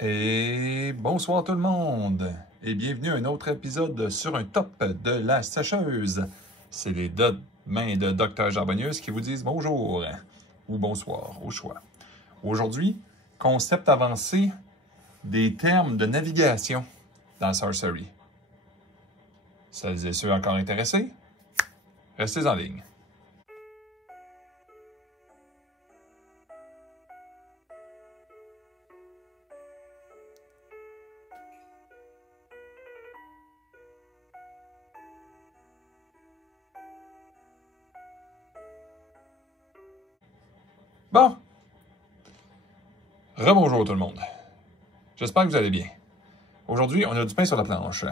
Et bonsoir tout le monde et bienvenue à un autre épisode sur un top de la sécheuse. C'est les deux mains de Dr Jarbonneuse qui vous disent bonjour ou bonsoir au choix. Aujourd'hui, concept avancé des termes de navigation dans Sorcery. Celles et ceux encore intéressés, restez en ligne. Bon, rebonjour tout le monde. J'espère que vous allez bien. Aujourd'hui, on a du pain sur la planche.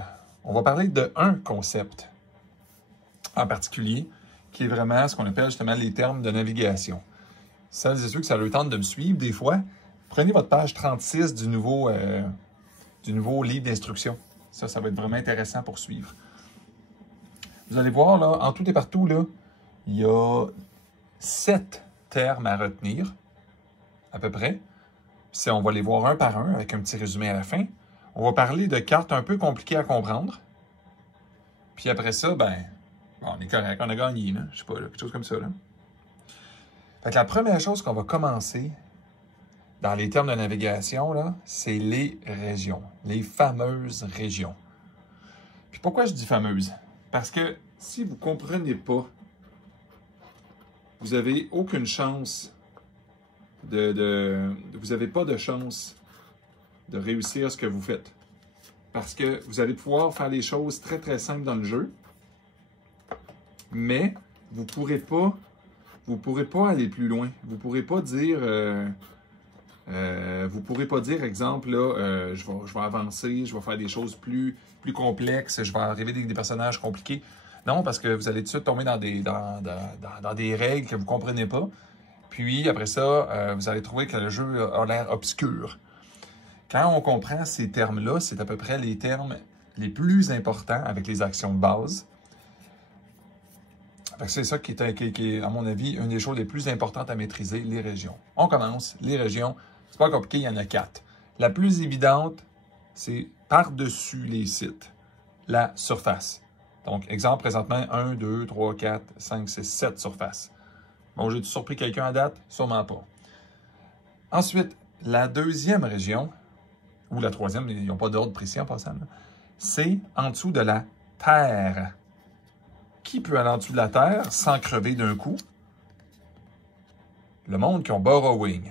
On va parler d'un concept en particulier, qui est vraiment ce qu'on appelle justement les termes de navigation. Celles et ceux que ça leur tente de me suivre, des fois, prenez votre page 36 du nouveau livre d'instruction. Ça va être vraiment intéressant pour suivre. Vous allez voir, là, en tout et partout, là, il y a 7 termes à retenir, à peu près. On va les voir un par un, avec un petit résumé à la fin. On va parler de cartes un peu compliquées à comprendre. Puis après ça, bon, on est correct, on a gagné, là. Je sais pas, là, quelque chose comme ça, là. Fait que la première chose qu'on va commencer dans les termes de navigation, là, c'est les régions, les fameuses régions. Puis pourquoi je dis fameuses? Parce que si vous ne comprenez pas, vous n'avez aucune chance vous n'avez pas de chance de réussir ce que vous faites. Parce que vous allez pouvoir faire les choses très, très simples dans le jeu, mais vous ne pourrez pas aller plus loin. Vous ne pourrez pas dire, exemple, là, je vais avancer, je vais faire des choses plus complexes, je vais arriver avec des personnages compliqués. Non, parce que vous allez tout de suite tomber dans des règles que vous ne comprenez pas. Puis, après ça, vous allez trouver que le jeu a l'air obscur. Quand on comprend ces termes-là, c'est à peu près les termes les plus importants avec les actions de base. C'est ça qui est, à mon avis, une des choses les plus importantes à maîtriser, les régions. On commence. Les régions, c'est pas compliqué, il y en a 4. La plus évidente, c'est par-dessus les sites, la surface. Donc, exemple, présentement, 1, 2, 3, 4, 5, 6, 7 surfaces. Bon, j'ai-tu surpris quelqu'un à date? Sûrement pas. Ensuite, la deuxième région, ou la troisième, ils n'ont pas d'ordre précis en passant, c'est en dessous de la Terre. Qui peut aller en dessous de la Terre sans crever d'un coup? Le monde qui ont Burrowing.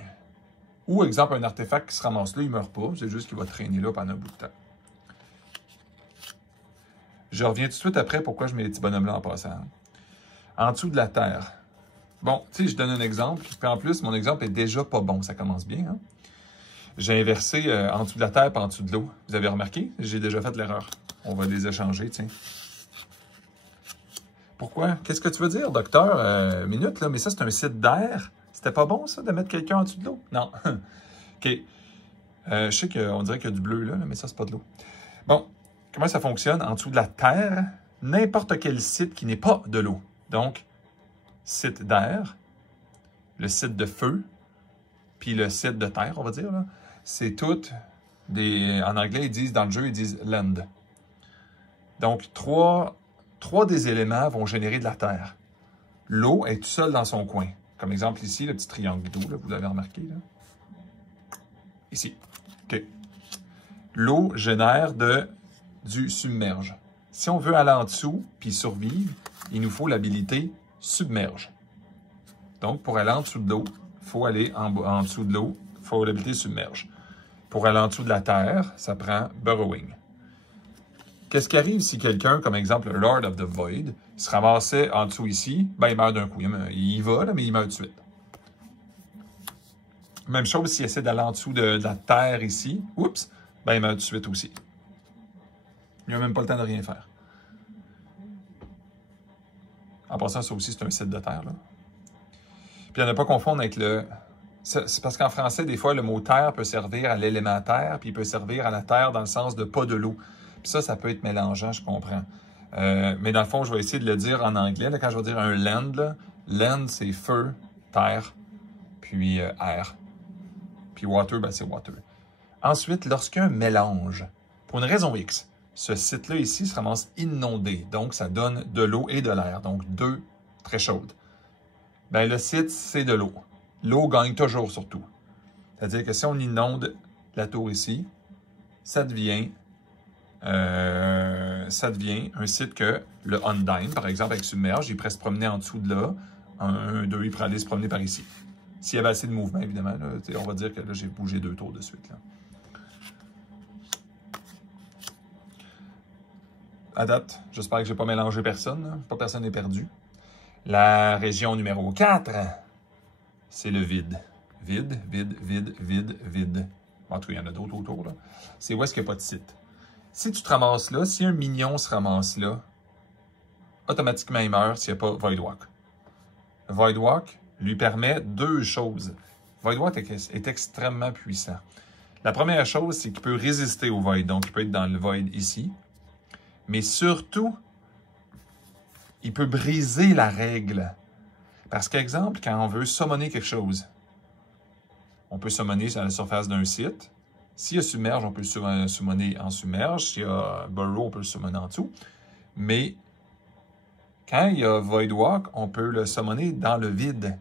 Ou, exemple, un artefact qui se ramasse là, il ne meurt pas, c'est juste qu'il va traîner là pendant un bout de temps. Je reviens tout de suite après pourquoi je mets les petits bonhommes-là en passant. En dessous de la Terre. Bon, tu sais, je donne un exemple, puis en plus, mon exemple est déjà pas bon, ça commence bien, hein? J'ai inversé en dessous de la terre et en dessous de l'eau. Vous avez remarqué? J'ai déjà fait l'erreur. On va les échanger, tiens. Pourquoi? Qu'est-ce que tu veux dire, docteur? Minute, là, mais ça, c'est un site d'air. C'était pas bon, ça, de mettre quelqu'un en dessous de l'eau? Non. OK. Je sais qu'on dirait qu'il y a du bleu, là, mais ça, c'est pas de l'eau. Bon, comment ça fonctionne? En dessous de la terre, n'importe quel site qui n'est pas de l'eau. Donc, site d'air, le site de feu, puis le site de terre, on va dire, là. C'est toutes des... En anglais, ils disent, dans le jeu, ils disent « land ». Donc, trois des éléments vont générer de la terre. L'eau est tout seul dans son coin. Comme exemple ici, le petit triangle d'eau, là, vous l'avez remarqué, là. Ici. OK. L'eau génère du submerge. Si on veut aller en dessous puis survivre, il nous faut l'habilité submerge. Donc, pour aller en dessous de l'eau, il faut aller en dessous de l'eau, il faut l'habilité submerge. Pour aller en dessous de la terre, ça prend burrowing. Qu'est-ce qui arrive si quelqu'un, comme exemple le Lord of the Void, se ramassait en dessous ici, ben il meurt d'un coup. Il y va, là, mais il meurt tout de suite. Même chose s'il essaie d'aller en dessous de la terre ici, oups, ben il meurt tout de suite aussi. Il n'a même pas le temps de rien faire. En passant, ça aussi, c'est un site de terre, là. Puis à ne pas confondre avec le... C'est parce qu'en français, des fois, le mot « terre » peut servir à l'élémentaire, puis il peut servir à la terre dans le sens de pas de l'eau. Puis ça peut être mélangeant, je comprends. Mais dans le fond, je vais essayer de le dire en anglais. Là, quand je vais dire un land, là, land, c'est feu, terre, puis air. Puis water, ben, c'est water. Ensuite, lorsqu'un mélange, pour une raison X, ce site-là ici se ramasse inondé, donc ça donne de l'eau et de l'air, donc deux très chaudes. Bien, le site, c'est de l'eau. L'eau gagne toujours sur tout. C'est-à-dire que si on inonde la tour ici, ça devient un site que le Undine, par exemple, avec Submerge, il pourrait se promener en dessous de là. 1, 2, il pourrait aller se promener par ici. S'il y avait assez de mouvement, évidemment, là, on va dire que là, j'ai bougé 2 tours de suite. Là. À date, j'espère que je n'ai pas mélangé personne. Là. Pas personne n'est perdu. La région numéro 4, c'est le vide. Vide, vide, vide, vide, vide. En tout cas, il y en a d'autres autour. Là. C'est où est-ce qu'il n'y a pas de site. Si tu te ramasses là, si un mignon se ramasse là, automatiquement il meurt s'il n'y a pas Voidwalk. Voidwalk lui permet 2 choses. Voidwalk est extrêmement puissant. La première chose, c'est qu'il peut résister au Void. Donc, il peut être dans le Void ici. Mais surtout, il peut briser la règle. Parce qu'exemple, quand on veut summoner quelque chose, on peut summoner à la surface d'un site. S'il y a submerge, on peut le summoner en submerge. S'il y a burrow, on peut le summoner en dessous. Mais quand il y a Voidwalk, on peut le summoner dans le vide.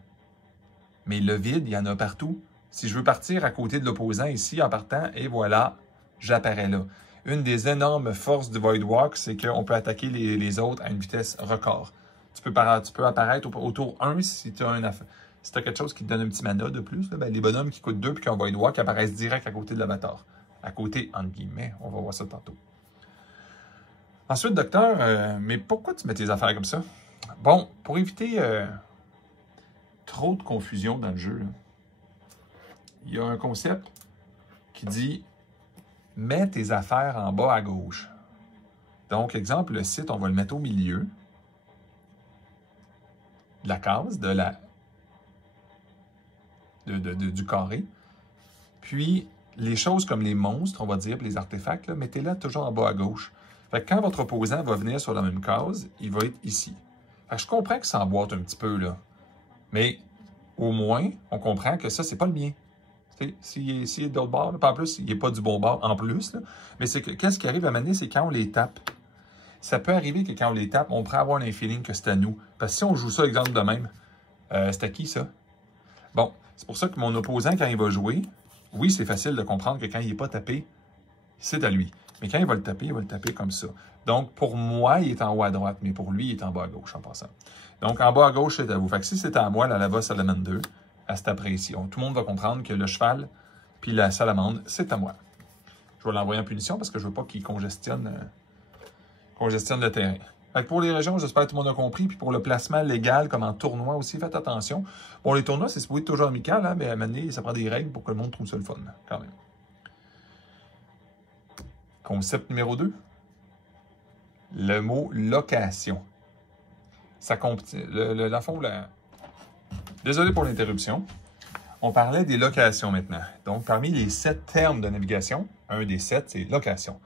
Mais le vide, il y en a partout. Si je veux partir à côté de l'opposant ici en partant, et voilà, j'apparais là. Une des énormes forces du Voidwalk, c'est qu'on peut attaquer les autres à une vitesse record. Tu peux apparaître autour 1 si tu as quelque chose qui te donne un petit mana de plus. Là, ben, les bonhommes qui coûtent 2 puis qui ont Voidwalk apparaissent direct à côté de l'avatar. À côté, entre guillemets. On va voir ça tantôt. Ensuite, docteur, mais pourquoi tu mets tes affaires comme ça? Bon, pour éviter trop de confusion dans le jeu, là, il y a un concept qui dit « Mets tes affaires en bas à gauche ». Donc, exemple, le site, on va le mettre au milieu de la case, du carré. Puis, les choses comme les monstres, on va dire, les artefacts, mettez-les toujours en bas à gauche. Fait que quand votre opposant va venir sur la même case, il va être ici. Fait que je comprends que ça emboîte un petit peu, là. Mais au moins, on comprend que ça, c'est pas le mien. S'il est d'autre bord, là, pas en plus, il n'est pas du bon bord en plus. Là. Mais c'est que qu'est-ce qui arrive à mener, c'est quand on les tape. Ça peut arriver que quand on les tape, on pourrait avoir un feeling que c'est à nous. Parce que si on joue ça, exemple de même, c'est à qui ça? Bon, c'est pour ça que mon opposant, quand il va jouer, oui, c'est facile de comprendre que quand il n'est pas tapé, c'est à lui. Mais quand il va le taper comme ça. Donc, pour moi, il est en haut à droite, mais pour lui, il est en bas à gauche en passant. Donc, en bas à gauche, c'est à vous. Fait que si c'est à moi, la Lava Salamander, à cet après-ci, tout le monde va comprendre que le cheval puis la salamandre, c'est à moi. Je vais l'envoyer en punition parce que je ne veux pas qu'il congestionne le terrain. Fait que pour les régions, j'espère que tout le monde a compris. Puis pour le placement légal, comme en tournoi aussi, faites attention. Bon, les tournois, c'est supposé être toujours amical, hein, mais à un moment donné, ça prend des règles pour que le monde trouve ça le fun, quand même. Concept numéro 2. Le mot location. Ça la fond, désolé pour l'interruption. On parlait des locations maintenant. Donc, parmi les 7 termes de navigation, un des 7, c'est location.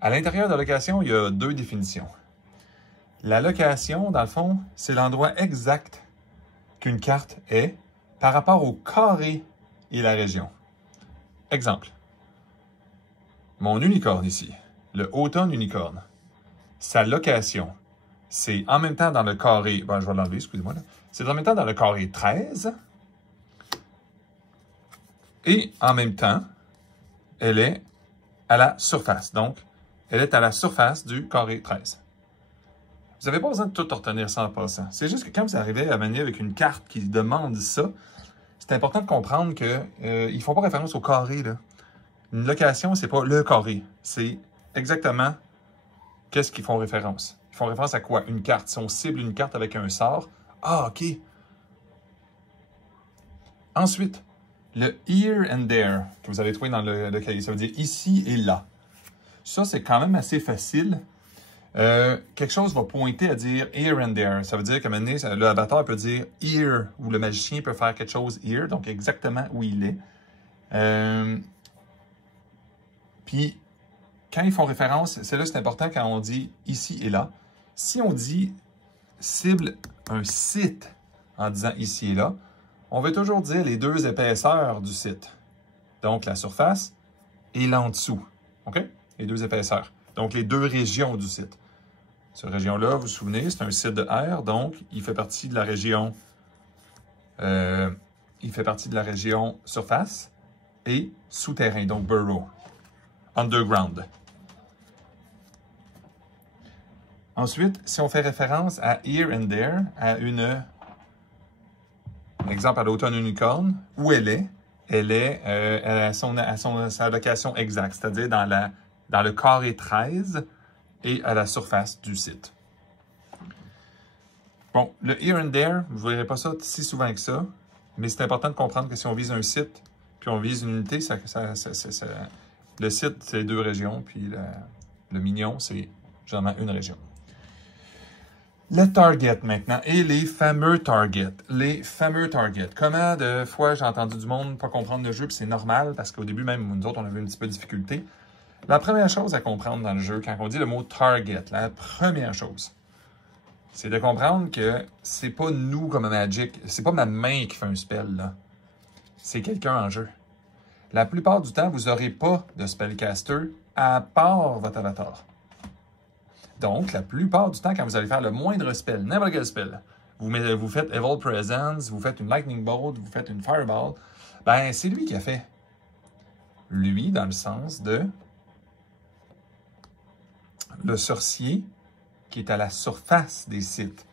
À l'intérieur de location, il y a 2 définitions. La location, dans le fond, c'est l'endroit exact qu'une carte est par rapport au carré et la région. Exemple. Mon unicorne ici, le Automne Unicorne, sa location, c'est en même temps dans le carré, bon, je vais l'enlever, excusez-moi, c'est en même temps dans le carré 13, et en même temps, elle est à la surface. Donc, elle est à la surface du carré 13. Vous n'avez pas besoin de tout retenir ça en passant. C'est juste que quand vous arrivez à venir avec une carte qui demande ça, c'est important de comprendre qu'ils ne font pas référence au carré, là. Une location, c'est pas le carré. C'est exactement qu'est-ce qu'ils font référence. Ils font référence à quoi? Une carte. Si on cible une carte avec un sort, ah, OK. Ensuite, le here and there que vous avez trouvé dans le cahier, ça veut dire ici et là. Ça, c'est quand même assez facile. Quelque chose va pointer à dire here and there. Ça veut dire qu'à un moment donné, le avatar peut dire here, ou le magicien peut faire quelque chose here, donc exactement où il est. Puis, quand ils font référence, c'est là c'est important quand on dit ici et là. Si on dit cible un site en disant ici et là, on veut toujours dire les 2 épaisseurs du site. Donc, la surface et l'en dessous. OK? Les deux épaisseurs. Donc, les deux régions du site. Cette région-là, vous vous souvenez, c'est un site de R, donc il fait partie de la région surface et souterrain, donc burrow, underground. Ensuite, si on fait référence à here and there, à exemple à l'automne unicorn, où elle est? Elle a sa location exacte, c'est-à-dire dans le carré 13 et à la surface du site. Bon, le here and there, vous ne verrez pas ça si souvent que ça, mais c'est important de comprendre que si on vise un site, puis on vise une unité, le site, c'est 2 régions, puis le mignon, c'est généralement une région. Le target maintenant, et les fameux targets. Les fameux targets. Comment de fois j'ai entendu du monde pas comprendre le jeu, puis c'est normal, parce qu'au début, même nous autres, on avait un petit peu de difficulté. La première chose à comprendre dans le jeu, quand on dit le mot target, la première chose, c'est de comprendre que c'est pas nous comme un Magic, c'est pas ma main qui fait un spell, là. C'est quelqu'un en jeu. La plupart du temps, vous n'aurez pas de spellcaster à part votre avatar. Donc, la plupart du temps, quand vous allez faire le moindre spell, n'importe quel spell, vous faites Evil Presence, vous faites une Lightning Bolt, vous faites une Fireball, ben c'est lui qui a fait. Lui, dans le sens de le sorcier qui est à la surface des sites.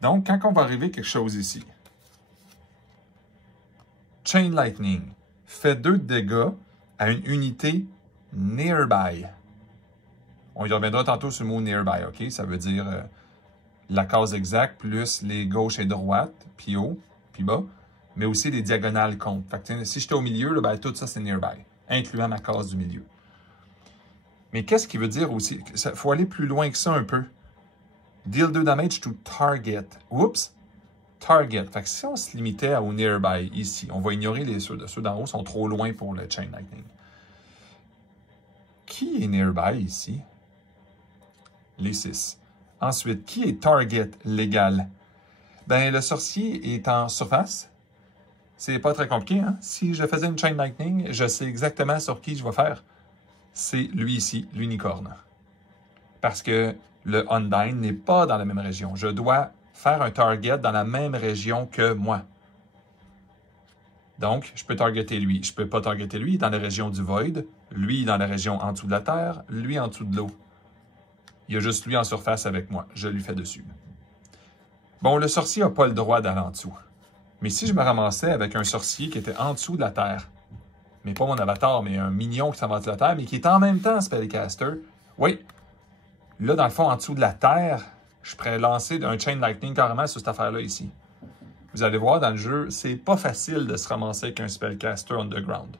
Donc, quand on va arriver quelque chose ici, Chain Lightning fait 2 de dégâts à une unité nearby. On y reviendra tantôt sur le mot nearby, OK? Ça veut dire la case exacte plus les gauches et droites, puis haut, puis bas, mais aussi les diagonales comptent. Fait que, si j'étais au milieu, là, ben, tout ça, c'est nearby, incluant ma case du milieu. Mais qu'est-ce qui veut dire aussi? Il faut aller plus loin que ça un peu. Deal 2 damage to target. Oups! Target. Fait que si on se limitait au nearby ici, on va ignorer ceux d'en haut, sont trop loin pour le Chain Lightning. Qui est nearby ici? Les 6. Ensuite, qui est target légal? Ben, le sorcier est en surface. C'est pas très compliqué, hein? Si je faisais une Chain Lightning, je sais exactement sur qui je vais faire. C'est lui ici, l'unicorne. Parce que le Undyne n'est pas dans la même région. Je dois faire un target dans la même région que moi. Donc, je peux targeter lui. Je ne peux pas targeter lui dans la région du Void, lui dans la région en dessous de la Terre, lui en dessous de l'eau. Il y a juste lui en surface avec moi. Je lui fais dessus. Bon, le sorcier n'a pas le droit d'aller en dessous. Mais si je me ramassais avec un sorcier qui était en dessous de la Terre, mais pas mon avatar, mais un mignon qui s'en va en dessous de la Terre, mais qui est en même temps spellcaster, oui, là, dans le fond, en dessous de la Terre, je pourrais lancer un Chain Lightning carrément sur cette affaire-là ici. Vous allez voir dans le jeu, c'est pas facile de se ramasser avec un spellcaster underground.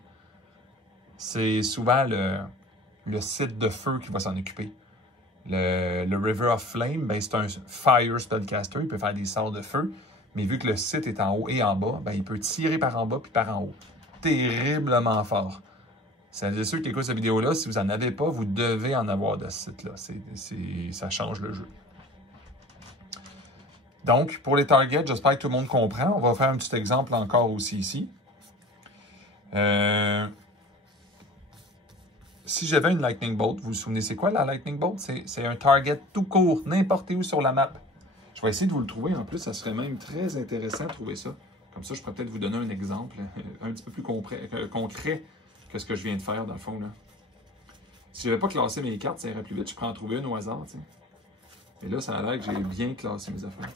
C'est souvent le site de feu qui va s'en occuper. Le River of Flame, ben, c'est un fire spellcaster, il peut faire des sorts de feu, mais vu que le site est en haut et en bas, ben, il peut tirer par en bas puis par en haut. Terriblement fort. C'est ceux qui écoutent cette vidéo-là, si vous n'en avez pas, vous devez en avoir de ce site-là. Ça change le jeu. Donc, pour les targets, j'espère que tout le monde comprend. On va faire un petit exemple encore aussi ici. Si j'avais une Lightning Bolt, vous vous souvenez, c'est quoi la Lightning Bolt? C'est un target tout court, n'importe où sur la map. Je vais essayer de vous le trouver. En plus, ça serait même très intéressant de trouver ça. Comme ça, je pourrais peut-être vous donner un exemple un petit peu plus concret que ce que je viens de faire, dans le fond. Là. Si je n'avais pas classé mes cartes, ça irait plus vite. Je pourrais en trouver une au hasard. T'sais. Mais là, ça a l'air que j'ai bien classé mes affaires.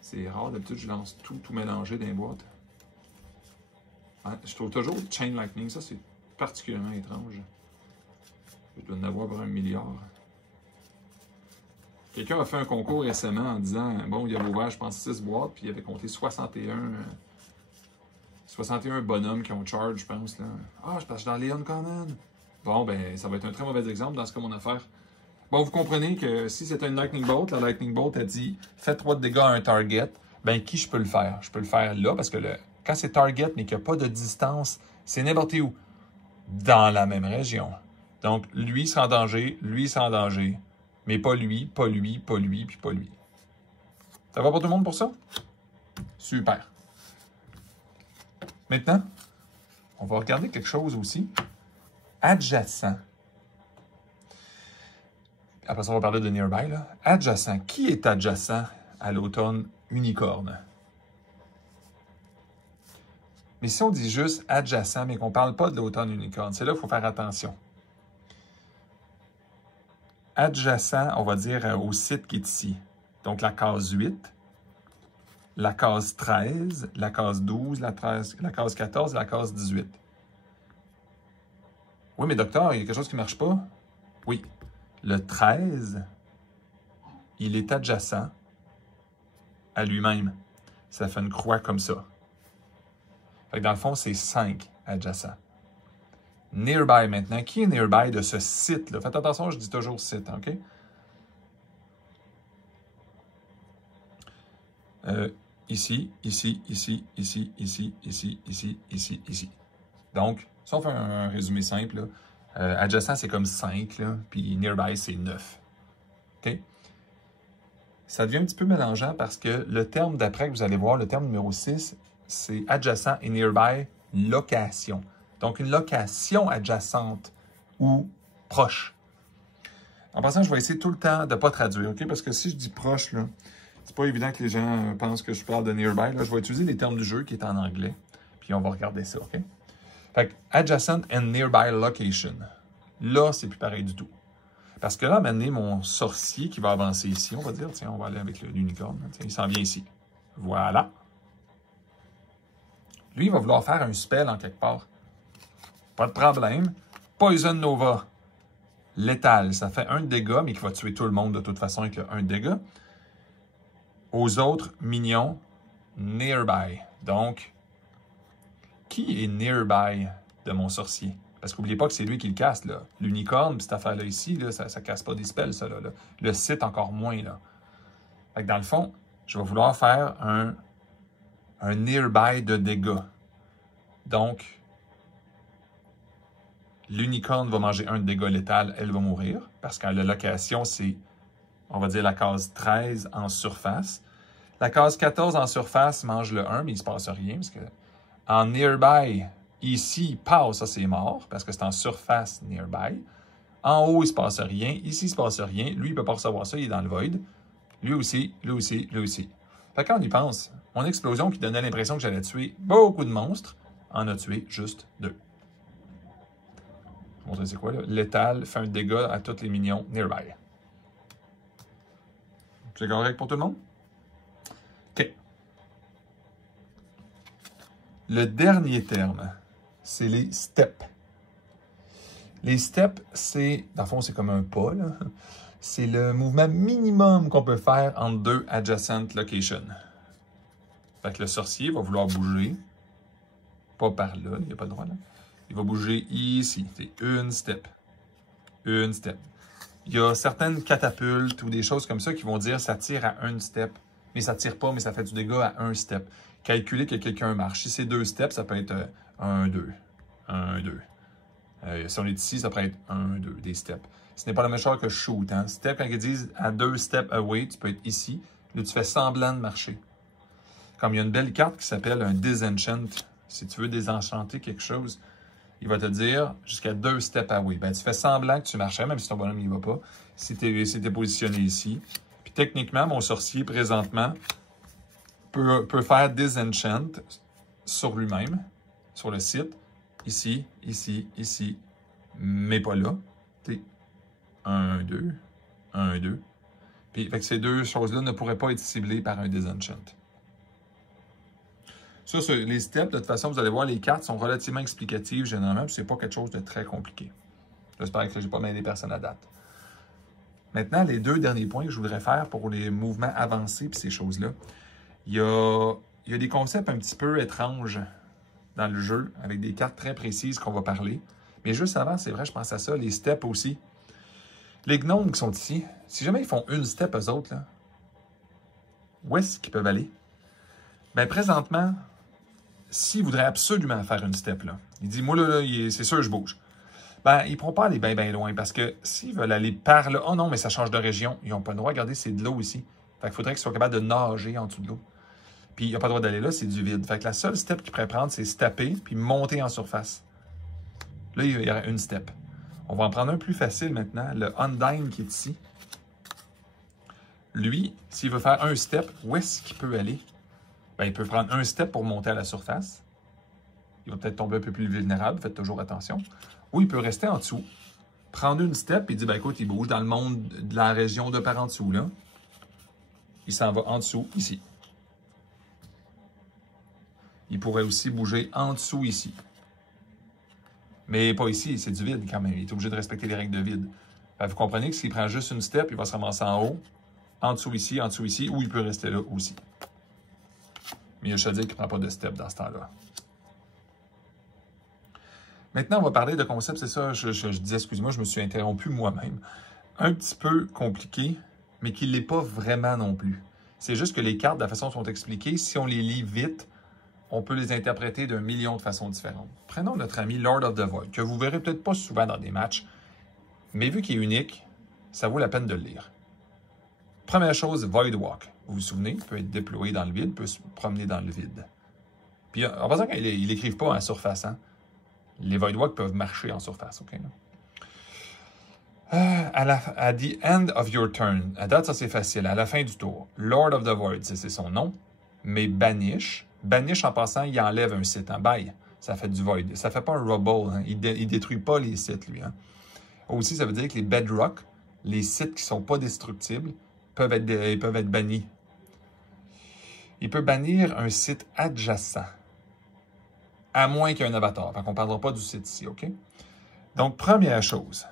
C'est rare. D'habitude, je lance tout mélangé dans les boîtes. Je trouve toujours Chain Lightning. Ça, c'est particulièrement étrange. Je dois en avoir pour 1 milliard. Quelqu'un a fait un concours récemment en disant, bon, il avait ouvert, je pense, 6 boîtes, puis il avait compté 61 bonhommes qui ont charge, je pense. Là. Ah, je passe dans les Uncommon. Bon, ben, ça va être un très mauvais exemple dans ce cas, mon affaire. Bon, vous comprenez que si c'était une Lightning Bolt, la Lightning Bolt a dit, faites 3 de dégâts à un target. Ben, qui je peux le faire? Je peux le faire là, parce que quand c'est target, mais qu'il n'y a pas de distance, c'est n'importe où. Dans la même région. Donc, lui sera en danger, lui sera en danger. Mais pas lui, pas lui, pas lui, puis pas lui. Ça va pour tout le monde pour ça? Super. Maintenant, on va regarder quelque chose aussi. Adjacent. Après ça, on va parler de nearby. Là. Adjacent. Qui est adjacent à l'automne unicorne? Mais si on dit juste adjacent, mais qu'on ne parle pas de l'automne unicorne, c'est là qu'il faut faire attention. Adjacent, on va dire au site qui est ici. Donc, la case 8, la case 13, la case 12, la case 14, la case 18. Oui, mais docteur, il y a quelque chose qui ne marche pas? Oui. Le 13, il est adjacent à lui-même. Ça fait une croix comme ça. Fait que dans le fond, c'est 5 adjacents. Nearby maintenant. Qui est nearby de ce site-là? Faites attention, je dis toujours site, OK? Ici, ici, ici, ici, ici, ici, ici, ici, ici. Donc, si on fait un résumé simple, là, adjacent, c'est comme 5, là, puis nearby, c'est 9. OK? Ça devient un petit peu mélangeant parce que le terme d'après que vous allez voir, le terme numéro 6, c'est adjacent et nearby, location. Donc, une location adjacente ou proche. En passant, je vais essayer tout le temps de ne pas traduire, OK? Parce que si je dis proche, là, c'est pas évident que les gens pensent que je parle de nearby. Là, je vais utiliser les termes du jeu qui est en anglais, puis on va regarder ça, OK? Fait que adjacent and nearby location. Là, c'est plus pareil du tout. Parce que là, à un moment donné, mon sorcier qui va avancer ici, on va dire, tiens, on va aller avec l'unicorne. Il s'en vient ici. Voilà. Lui, il va vouloir faire un spell en quelque part. Pas de problème. Poison Nova. Létal. Ça fait 1 de dégâts, mais qui va tuer tout le monde de toute façon avec le 1 de dégâts. Aux autres, minions, nearby. Donc, qui est nearby de mon sorcier? Parce qu'oubliez pas que c'est lui qui le casse, là. L'unicorne, puis cette affaire-là ici, là, ça ne casse pas des spells, ça, là. Le site, encore moins, là. Fait que dans le fond, je vais vouloir faire un nearby de dégâts. Donc, l'unicorne va manger 1 de dégâts létal, elle va mourir. Parce que la location, c'est, on va dire, la case 13 en surface. La case 14 en surface mange le 1, mais il ne se passe rien. Parce que en nearby, ici, pow, ça c'est mort, parce que c'est en surface nearby. En haut, il ne se passe rien. Ici, il ne se passe rien. Lui, il ne peut pas recevoir ça, il est dans le void. Lui aussi, lui aussi, lui aussi. Fait que quand on y pense, mon explosion qui donnait l'impression que j'allais tuer beaucoup de monstres, en a tué juste 2. Je vais vous montrer c'est quoi, là. Létal fait un dégât à tous les minions nearby. C'est correct pour tout le monde? OK. Le dernier terme, c'est les steps. Les steps, c'est, dans le fond, c'est comme un pas, là. C'est le mouvement minimum qu'on peut faire entre 2 adjacent locations. Fait que le sorcier va vouloir bouger, pas par là, il n'y a pas de droit, là. Il va bouger ici, c'est une step. Une step. Il y a certaines catapultes ou des choses comme ça qui vont dire ça tire à 1 step, mais ça tire pas, mais ça fait du dégât à 1 step. Calculer que quelqu'un marche. Si c'est 2 steps, ça peut être 1, 2, 1, 2. Si on est ici, ça pourrait être 1, 2, des steps. Ce n'est pas la même chose que shoot. Hein? Step, quand ils disent à 2 steps away, tu peux être ici. Là, tu fais semblant de marcher. Comme il y a une belle carte qui s'appelle un disenchant. Si tu veux désenchanter quelque chose, il va te dire jusqu'à 2 steps away. Ben, tu fais semblant que tu marchais, même si ton bonhomme n'y va pas. Si tu es positionné ici. Puis techniquement, mon sorcier, présentement, peut faire disenchant sur lui-même, sur le site. Ici, ici, ici, mais pas là. 1, 2, 1, 2. Puis, fait que ces deux choses-là ne pourraient pas être ciblées par un disenchant. Ça, les steps, de toute façon, vous allez voir, les cartes sont relativement explicatives, généralement, puis c'est pas quelque chose de très compliqué. J'espère que je n'ai pas mêlé personne à date. Maintenant, les 2 derniers points que je voudrais faire pour les mouvements avancés puis ces choses-là, il y a des concepts un petit peu étranges dans le jeu, avec des cartes très précises qu'on va parler. Mais juste avant, c'est vrai, je pense à ça, les steps aussi. Les gnomes qui sont ici, si jamais ils font une step, eux autres, là, où est-ce qu'ils peuvent aller? Bien, présentement, s'ils voudraient absolument faire une step, là, il dit, moi, là c'est sûr, je bouge. Ben, ils ne pourront pas aller bien, bien loin, parce que s'ils veulent aller par là, oh non, mais ça change de région, ils n'ont pas le droit, regardez, c'est de l'eau ici. Fait qu'il faudrait qu'ils soient capables de nager en dessous de l'eau. Puis, il n'y a pas le droit d'aller là, c'est du vide. Fait que la seule step qu'ils pourraient prendre, c'est se taper, puis monter en surface. Là, il y a une step. On va en prendre un plus facile maintenant, le Undyne qui est ici. Lui, s'il veut faire un step, où est-ce qu'il peut aller? Bien, il peut prendre un step pour monter à la surface. Il va peut-être tomber un peu plus vulnérable, faites toujours attention. Ou il peut rester en dessous, prendre une step et dire, ben écoute, il bouge dans le monde de la région de par en dessous, là. Il s'en va en dessous, ici. Il pourrait aussi bouger en dessous, ici. Mais pas ici, c'est du vide quand même. Il est obligé de respecter les règles de vide. Vous comprenez que s'il prend juste une step, il va se ramasser en haut, en dessous ici, ou il peut rester là aussi. Mais je te dis qu'il ne prend pas de step dans ce temps-là. Maintenant, on va parler de concepts, c'est ça, je disais, excuse-moi, je me suis interrompu moi-même. Un petit peu compliqué, mais qui ne l'est pas vraiment non plus. C'est juste que les cartes, de la façon dont sont expliquées, si on les lit vite, on peut les interpréter d'un million de façons différentes. Prenons notre ami Lord of the Void, que vous ne verrez peut-être pas souvent dans des matchs, mais vu qu'il est unique, ça vaut la peine de le lire. Première chose, Void Walk. Vous vous souvenez, il peut être déployé dans le vide, peut se promener dans le vide. Puis, en passant, ils n'écrivent pas en surface, hein? Les Void Walk peuvent marcher en surface, OK? At the end of your turn, à date, ça c'est facile, à la fin du tour, Lord of the Void, c'est son nom, mais Banish, en passant, il enlève un site en bail, ça fait du Void, ça fait pas un Rubble, hein? Il détruit pas les sites, lui. Hein? Aussi, ça veut dire que les Bedrock, les sites qui sont pas destructibles, peuvent être bannis. Il peut bannir un site adjacent, à moins qu'il y ait un avatar. Fait qu'on ne parlera pas du site ici, OK? Donc, première chose,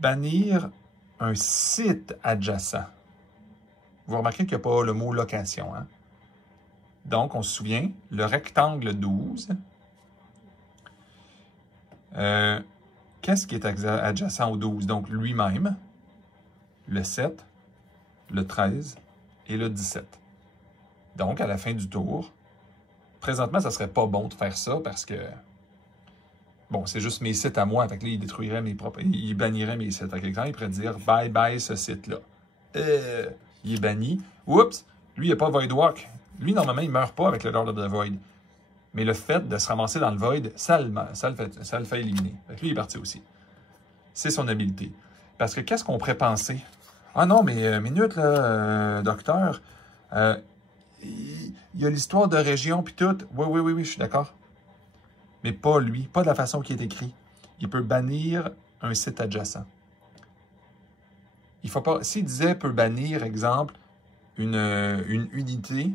bannir un site adjacent. Vous remarquez qu'il n'y a pas le mot location. Hein? Donc, on se souvient, le rectangle 12, qu'est-ce qui est adjacent au 12? Donc, lui-même, le 7, le 13 et le 17. Donc, à la fin du tour, présentement, ça ne serait pas bon de faire ça parce que, bon, c'est juste mes sites à moi. Fait que là, il détruirait il bannirait mes sites. Fait que l'exemple, il pourrait dire « Bye bye ce site-là ». Il est banni. Oups! Lui, il n'a pas Void Walk. Lui, normalement, il ne meurt pas avec le Lord of the Void. Mais le fait de se ramasser dans le Void, ça le fait éliminer. Fait que lui, il est parti aussi. C'est son habileté. Parce que qu'est-ce qu'on pourrait penser? Ah non, mais minute, là, docteur. Il y a l'histoire de région puis tout. Oui, je suis d'accord. Mais pas lui, pas de la façon qui est écrit. Il peut bannir un site adjacent. Il faut pas. S'il disait peut bannir, exemple, une unité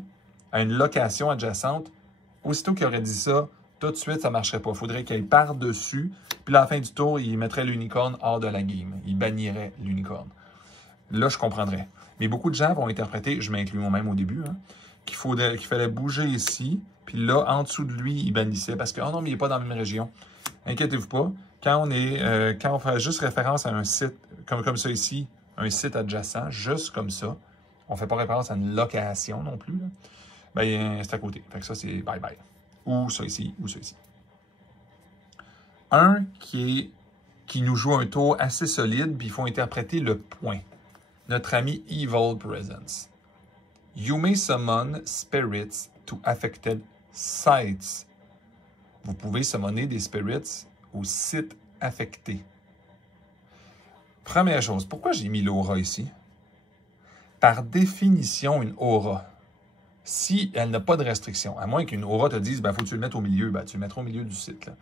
à une location adjacente, aussitôt qu'il aurait dit ça, tout de suite, ça ne marcherait pas. Il faudrait qu'il par-dessus, puis à la fin du tour, il mettrait l'unicorne hors de la game. Il bannirait l'unicorne. Là, je comprendrais. Mais beaucoup de gens vont interpréter, je m'inclus moi-même au début, hein, qu'il fallait bouger ici, puis là, en dessous de lui, il bannissait, parce que, oh non, mais il n'est pas dans la même région. Inquiétez-vous pas, quand on fait juste référence à un site, comme ça ici, un site adjacent, juste comme ça, on ne fait pas référence à une location non plus, là, bien, c'est à côté. Fait que ça, c'est bye-bye. Ou ça ici, ou ça ici. Un qui nous joue un tour assez solide, puis il faut interpréter le point. Notre ami Evil Presence. You may summon spirits to affected sites. Vous pouvez summoner des spirits aux sites affectés. Première chose, pourquoi j'ai mis l'aura ici? Par définition, une aura, si elle n'a pas de restriction, à moins qu'une aura te dise, faut que tu le mettes au milieu, tu le mettras au milieu du site. Là.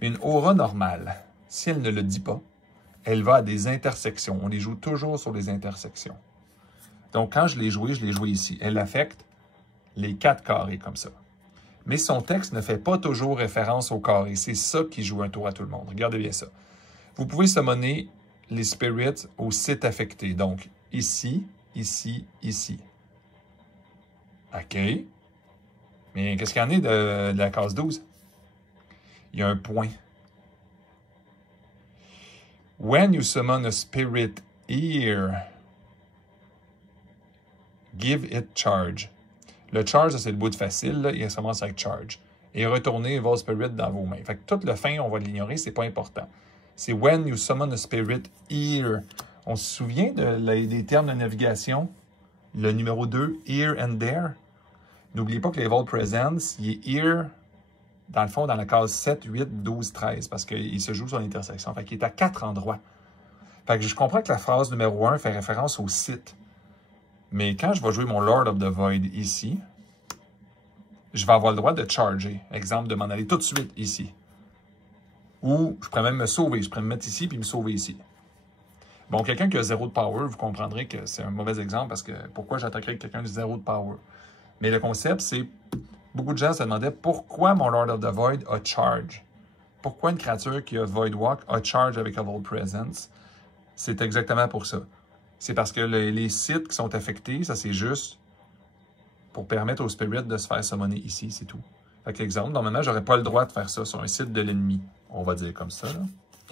Mais une aura normale, si elle ne le dit pas, elle va à des intersections. On les joue toujours sur les intersections. Donc, quand je l'ai joué ici. Elle affecte les 4 carrés comme ça. Mais son texte ne fait pas toujours référence aux carrés. C'est ça qui joue un tour à tout le monde. Regardez bien ça. Vous pouvez summoner les spirits au site affecté. Donc, ici, ici, ici. OK. Mais qu'est-ce qu'il y en est de la case 12? Il y a un point. When you summon a spirit here, give it charge. Le charge, c'est le bout de facile, là, il commence avec charge. Et retournez vos spirits dans vos mains. Fait que tout le fin, on va l'ignorer, c'est pas important. C'est when you summon a spirit here. On se souvient des termes de navigation? Le numéro 2, here and there. N'oubliez pas que l'Evil Presence, il est here dans le fond, dans la case 7, 8, 12, 13, parce qu'il se joue sur l'intersection. Fait qu'il est à 4 endroits. Fait que je comprends que la phrase numéro 1 fait référence au site. Mais quand je vais jouer mon Lord of the Void ici, je vais avoir le droit de charger. Exemple, de m'en aller tout de suite ici. Ou je pourrais même me sauver. Je pourrais me mettre ici puis me sauver ici. Bon, quelqu'un qui a 0 de power, vous comprendrez que c'est un mauvais exemple parce que pourquoi j'attaquerais quelqu'un de 0 de power? Mais le concept, c'est beaucoup de gens se demandaient pourquoi mon Lord of the Void a charge. Pourquoi une créature qui a Void Walk a charge avec Evolved Presence? C'est exactement pour ça. C'est parce que les sites qui sont affectés, ça c'est juste pour permettre au Spirit de se faire summoner ici, c'est tout. Fait que exemple, normalement, j'aurais pas le droit de faire ça sur un site de l'ennemi. On va dire comme ça, là.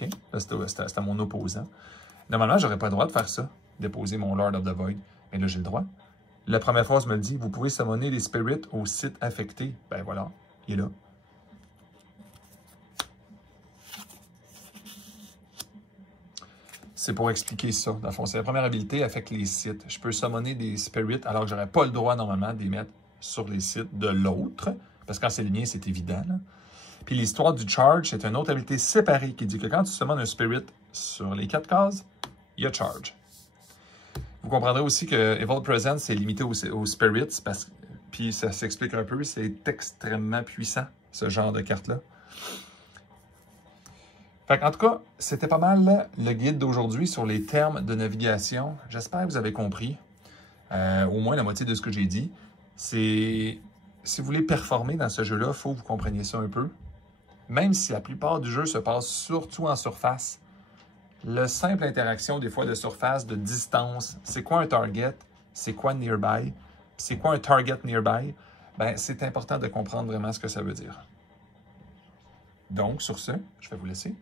OK? Là, c'était mon opposant. Normalement, j'aurais pas le droit de faire ça, déposer mon Lord of the Void. Mais là, j'ai le droit. La première phrase me le dit, vous pouvez summoner les spirits au site affecté. Ben voilà, il est là. C'est pour expliquer ça. Dans le fond, c'est la première habilité affecte les sites. Je peux summoner des spirits alors que j'aurais pas le droit normalement de les mettre sur les sites de l'autre. Parce que quand c'est le mien, c'est évident, là. Puis l'histoire du charge, c'est une autre habilité séparée qui dit que quand tu summones un spirit sur les 4 cases, il y a charge. Vous comprendrez aussi que Evolved Presence, c'est limité aux spirits, puis ça s'explique un peu, c'est extrêmement puissant, ce genre de carte-là. En tout cas, c'était pas mal le guide d'aujourd'hui sur les termes de navigation. J'espère que vous avez compris, au moins la moitié de ce que j'ai dit. Si vous voulez performer dans ce jeu-là, il faut que vous compreniez ça un peu. Même si la plupart du jeu se passe surtout en surface, la simple interaction des fois de surface, de distance, c'est quoi un target, c'est quoi nearby, c'est quoi un target nearby, ben, c'est important de comprendre vraiment ce que ça veut dire. Donc, sur ce, je vais vous laisser.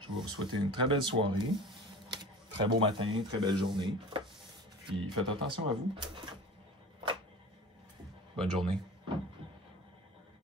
Je vais vous souhaiter une très belle soirée, très beau matin, très belle journée. Puis faites attention à vous. Bonne journée.